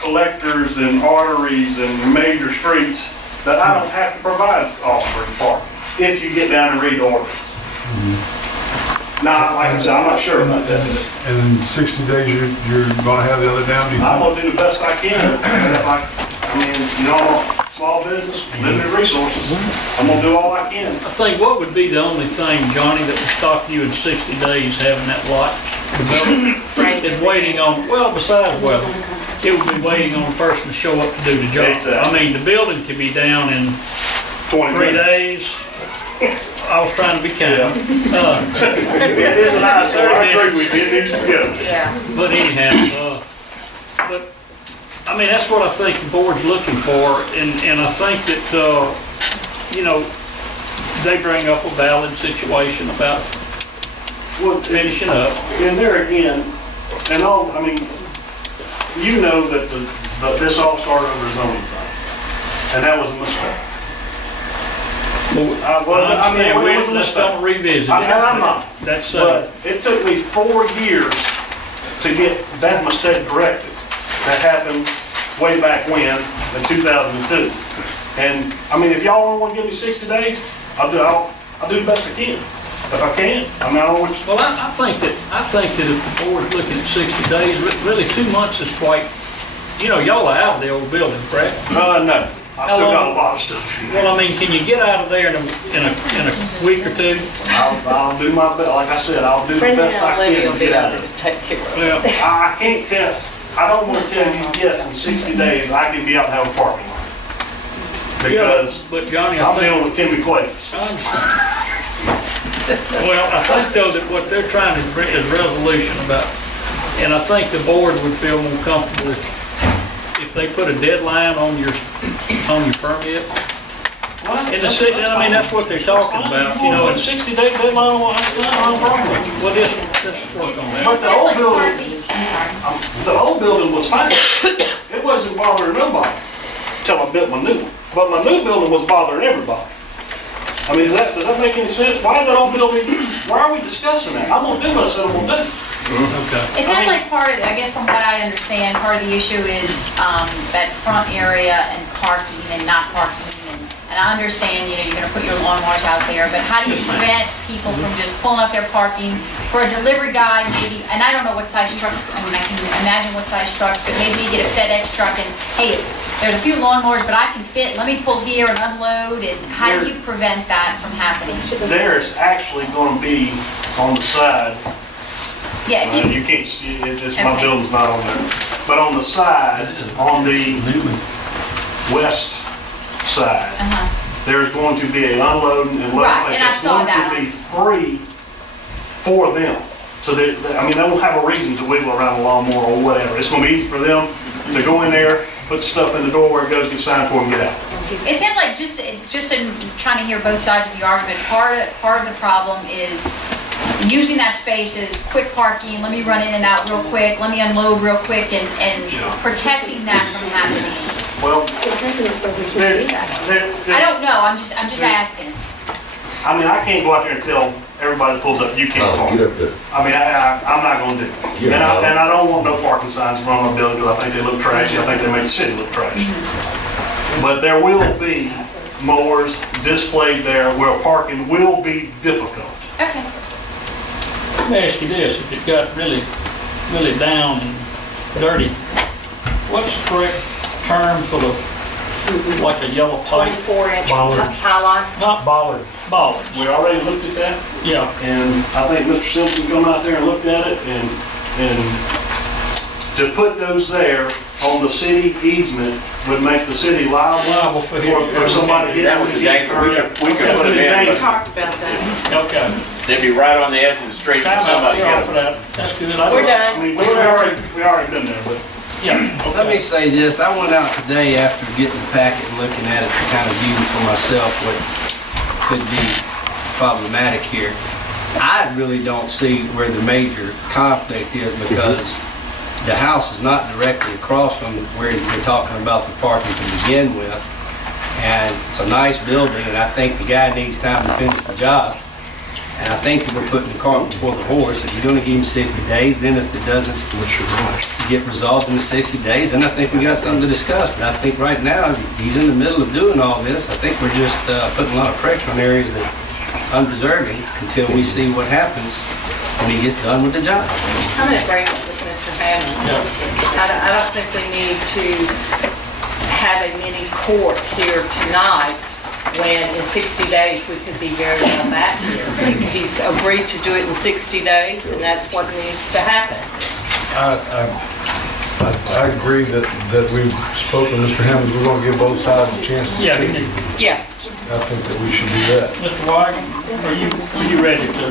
collectors and arteries and major streets that I don't have to provide off-street parking if you get down and read the ordinance. Now, like I said, I'm not sure about that. And in 60 days, you're gonna have the other down, do you I'm think? gonna do the best I can. I mean, you know, small business, limited resources. I'm gonna do all I can. I think what would be the only thing, Johnny, that would stop you in 60 days having that lot developed is waiting on, well, besides weather, it would be waiting on a person to show up to do the job. Exactly. I mean, the building could be down in 20 3 minutes. days. I was trying to be kind. It is an eyesore. I agree with you. It needs to go. Yeah. But anyhow, but, I mean, that's what I think the board's looking for, and I think that, you know, they bring up a valid situation about Well, finishing up. and there again, and all, I mean, you know that this all started over the zoning thing. And that was a mistake. I mean, it was a let's mistake. don't revisit it. I'm not. That's, But it took me 4 years to get that mistake corrected. That happened way back when, in 2002. And, I mean, if y'all want to give me 60 days, I'll do the best I can. If I can't, I mean, I don't want you. well, I think that if the board's looking at 60 days, really 2 months is quite, you know, y'all are out of the old building, correct? No. I still got a lot of stuff. Well, I mean, can you get out of there in a week or two? I'll do my best. Like I said, I'll do the Brendan best and I Olivia can will to be get out able of to it. take care of it. Well, I can't tell. I don't want to tell you, yes, in 60 days, I can be out and have a parking lot. Because but Johnny, I'm I think, dealing with Timmy Clay. I understand. Well, I think though that what they're trying to bring is resolution about, and I think the board would feel more comfortable if they put a deadline on your permit. In the city, I mean, that's what they're talking about, you know, a it's, 60-day deadline, well, that's not a problem. well, let's work on that. But the old building, the old building was fine. It wasn't bothering nobody till I built my new one. But my new building was bothering everybody. I mean, does that make any sense? Why is that old building, why are we discussing that? I'm gonna do what I said I'm gonna do. Okay. It sounds like part of, I guess from what I understand, part of the issue is that front area and parking and not parking. And I understand, you know, you're gonna put your lawnmowers out there, but how do you prevent people from just pulling up their parking for a delivery guy, maybe, and I don't know what size trucks, I mean, I can imagine what size trucks, but maybe you get a FedEx truck and, hey, there's a few lawnmowers, but I can fit, let me pull here and unload, and how do you prevent that from happening? There's actually gonna be on the side, Yeah, if you, you can't, my Okay. building's not on there, but on the side, on the west side, there's going to be a unloading and loading Right, place and I that's saw going that. to be free for them. So they, I mean, they won't have a reason to wiggle around a lawnmower or whatever. It's gonna be easy for them to go in there, put the stuff in the door where it goes, get signed for, and get out. it sounds like just in trying to hear both sides of the argument, part of the problem is using that space as quick parking, let me run in and out real quick, let me unload real quick, and protecting that from happening. Well, I don't know, I'm just asking. I mean, I can't go out there and tell everybody that pulls up, you can't Oh, park. get up there. I mean, I'm not gonna do it. Yeah, And I don't want no parking signs around my building, because I think they look trashy, I think they make the city look trashy. But there will be mowers displayed there where parking will be difficult. Okay. Let me ask you this, if it got really, really down and dirty, what's the correct term for the, like a yellow pipe? 24-inch Bollards. pylon. Not bollards. Bollards. We already looked at that. Yeah. And I think Mr. Simpson come out there and looked at it, and to put those there on the city easement would make the city liable For for somebody to get. That was the danger. We could put it in, We but talked about that. Okay. they'd be right on the edge of the street Time and out somebody there get for them. that. That's good. We're I done. mean, we already been there, but Yeah. Let me say this, I went out today after getting the packet and looking at it to kind of view for myself what could be problematic here. I really don't see where the major conflict is, because the house is not directly across from where we're talking about the parking to begin with. And it's a nice building, and I think the guy needs time to finish the job. And I think that we're putting the cart before the horse. If you're gonna give him 60 days, then if it doesn't get resolved in the 60 days, then I think we got something to discuss. But I think right now, he's in the middle of doing all this. I think we're just putting a lot of pressure on areas that are undeserving until we see what happens when he gets done with the job. I'm in agreement with Mr. Hammond. I don't think we need to have a mini court here tonight when in 60 days we could be very well back here. He's agreed to do it in 60 days, and that's what needs to happen. I agree that we've spoken, Mr. Hammond, we're gonna give both sides a chance to Yeah, speak. we do. Yeah. I think that we should do that. Mr. White, are you ready to?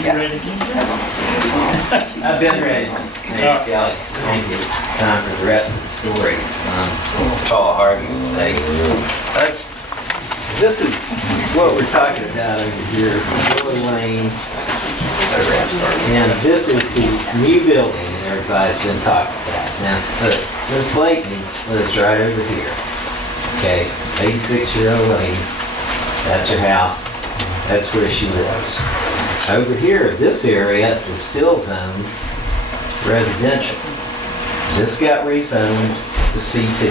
You ready? I've been ready. Thanks, Kelly. Thank you. Time for the rest of the story. It's Paul Harvey Estate. This is what we're talking about over here, Willow Lane. And this is the new building that everybody's been talking about. Now, look, Ms. Blakeney lives right over here. Okay, 86-year-old lady. That's her house. That's where she lives. Over here, this area is still zoned residential. This got rezoned to C2.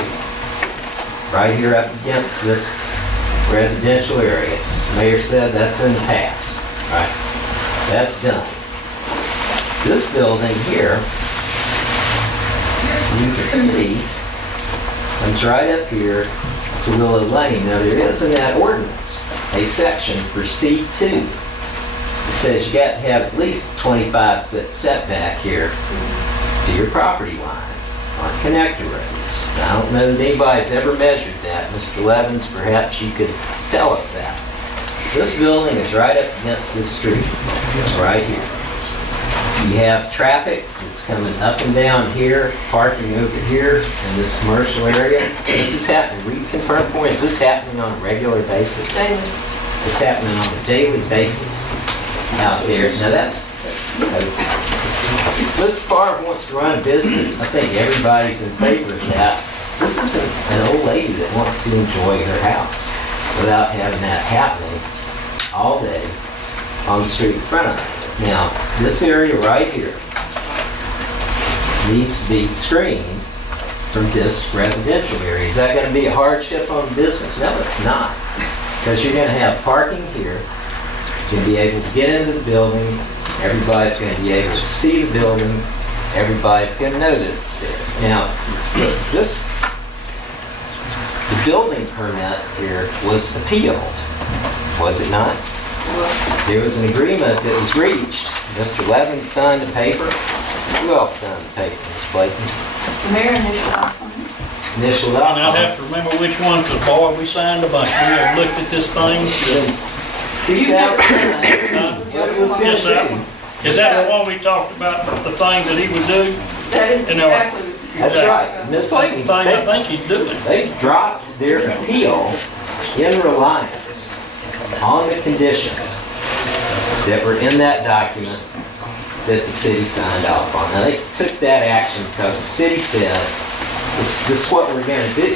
Right here up against this residential area. Mayor said that's in the past. Right. That's done. This building here, you can see, comes right up here to Willow Lane. Now there is in that ordinance a section for C2. It says you got to have at least 25-foot setback here to your property line on connector roads. Now, I don't know that anybody's ever measured that. Mr. Levins, perhaps you could tell us that. This building is right up against this street. It's right here. You have traffic that's coming up and down here, parking over here in this commercial area. This is happening. We confirm for you, is this happening on a regular basis? It's happening on a daily basis out there. Now that's, Mr. Favre wants to run a business. I think everybody's in favor of that. This isn't an old lady that wants to enjoy her house without having that happening all day on the street in front of her. Now, this area right here needs to be screened from this residential area. Is that going to be a hardship on the business? No, it's not. Because you're going to have parking here. You're going to be able to get into the building. Everybody's going to be able to see the building. Everybody's going to know that it's there. Now, the building permit here was appealed, was it not? There was an agreement that was reached. Mr. Levin signed a paper. Who else signed the paper, Ms. Blakey? The mayor initialed off on it. Initialed And out. I'd have to remember which one, because boy, we signed a bunch. We have looked at this thing. 2009, what it was going Yes, that to one. do. Is that the one we talked about, the thing that he would do? That is You know, exactly. That's right. Ms. That's the Blakey, thing I think he's doing. they dropped their appeal in reliance on the conditions that were in that document that the city signed off on. Now, they took that action because the city said, this is what we're going to do.